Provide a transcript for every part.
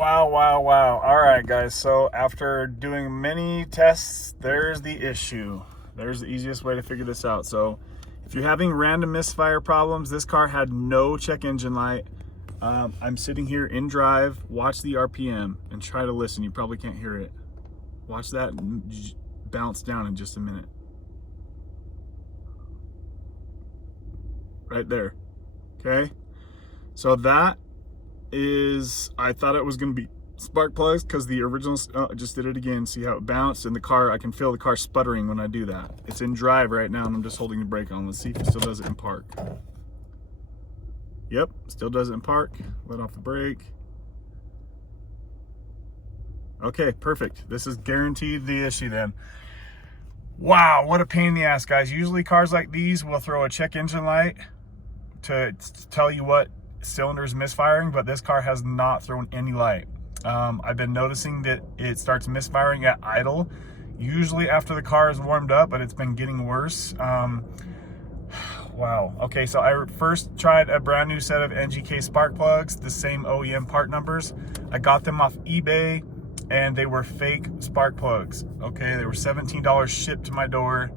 Wow. All right, guys. So after doing many tests, there's the issue. There's the easiest way to figure this out. So if you're having random misfire problems, this car had no check engine light. I'm sitting here in drive. Watch the RPM and try to listen. You probably can't hear it. Watch that bounce down in just a minute. Right there. Okay. So that is, I thought it was going to be spark plugs because the original just did it again. See how it bounced in the car? I can feel the car sputtering when I do that. It's in drive right now and I'm just holding the brake on. Let's see if it still does it in park. Yep, still does it in park. Let off the brake. Okay, perfect. This is guaranteed the issue then. Wow, what a pain in the ass, guys. Usually cars like these will throw a check engine light to tell you what cylinder is misfiring, but this car has not thrown any light. I've been noticing that it starts misfiring at idle, usually after the car is warmed up, but it's been getting worse. Wow. Okay, so I first tried a brand new set of NGK spark plugs, the same OEM part numbers. I got them off eBay and they were fake spark plugs. Okay, they were $17 shipped to my door,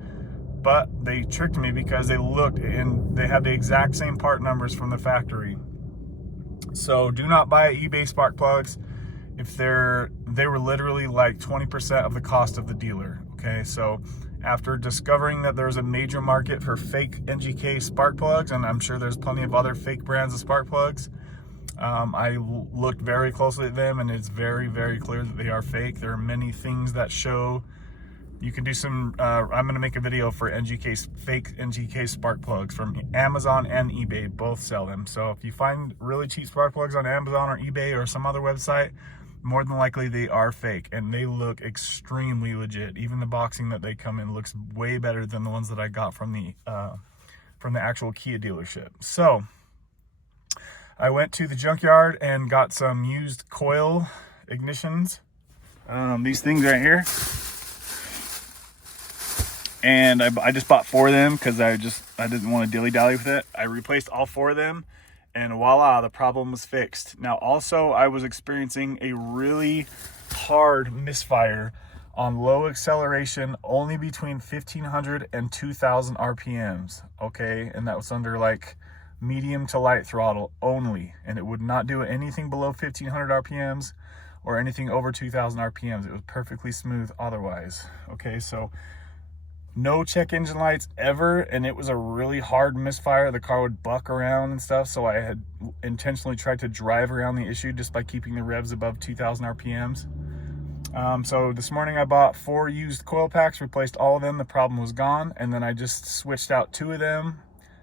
but they tricked me because they looked and they had the exact same part numbers from the factory. So do not buy eBay spark plugs if they were literally like 20% of the cost of the dealer. Okay, so after discovering that there's a major market for fake NGK spark plugs, and I'm sure there's plenty of other fake brands of spark plugs, I looked very closely at them and it's very, very clear that they are fake. There are many things that show. You can do some, I'm going to make a video for fake NGK spark plugs from Amazon and eBay. Both sell them. So if you find really cheap spark plugs on Amazon or eBay or some other website, more than likely they are fake and they look extremely legit. Even the boxing that they come in looks way better than the ones that I got from the actual Kia dealership. So I went to the junkyard and got some used coil ignitions. These things right here. And I just bought 4 of them because I didn't want to dilly-dally with it. I replaced all 4 of them and voila, the problem was fixed. Now also I was experiencing a really hard misfire on low acceleration, only between 1500 and 2000 RPMs. Okay, and that was under like medium to light throttle only, and it would not do anything below 1500 RPMs or anything over 2000 RPMs. It was perfectly smooth otherwise. Okay, so no check engine lights ever, and it was a really hard misfire. The car would buck around and stuff, so I had intentionally tried to drive around the issue just by keeping the revs above 2000 RPMs. So this morning I bought 4 used coil packs, replaced all of them, the problem was gone, and then I just switched out 2 of them,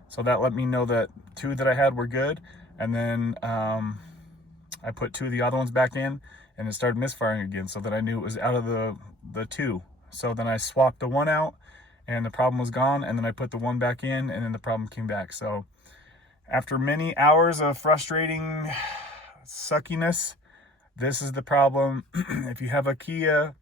so that let me know that 2 that I had were good, and then I put 2 of the other ones back in, and it started misfiring again, so that I knew it was out of the 2. So then I swapped the 1 out, and the problem was gone, and then I put the 1 back in, and then the problem came back. So after many hours of frustrating suckiness, this is the problem. If you have a Kia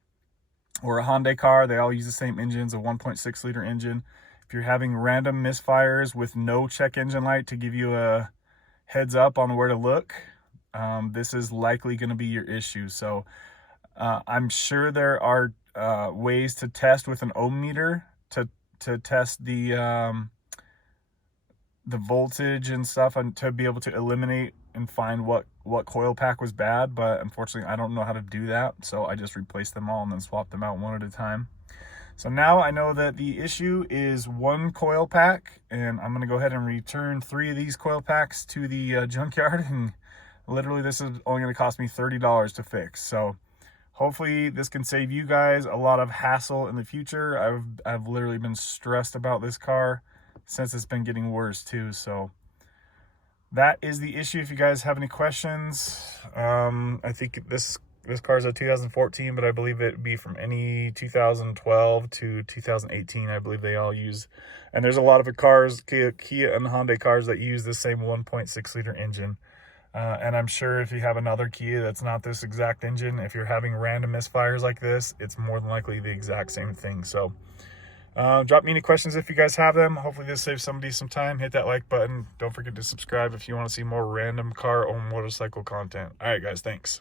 or a Hyundai car, they all use the same engines, a 1.6 liter engine. If you're having random misfires with no check engine light to give you a heads up on where to look, this is likely going to be your issue. So I'm sure there are ways to test with an ohm meter to test the voltage and stuff, and to be able to eliminate and find what coil pack was bad, but unfortunately I don't know how to do that, so I just replaced them all and then swapped them out one at a time. So now I know that the issue is 1 coil pack, and I'm going to go ahead and return 3 of these coil packs to the junkyard, and literally this is only going to cost me $30 to fix. So hopefully this can save you guys a lot of hassle in the future. I've literally been stressed about this car since it's been getting worse too. So that is the issue. If you guys have any questions, I think this car is a 2014, but I believe it'd be from any 2012 to 2018. I believe they all use, and there's a lot of cars, Kia and Hyundai cars, that use the same 1.6 liter engine. And I'm sure if you have another Kia that's not this exact engine, if you're having random misfires like this, it's more than likely the exact same thing. So drop me any questions if you guys have them. Hopefully this saves somebody some time. Hit that like button. Don't forget to subscribe if you want to see more random car or motorcycle content. All right, guys, thanks.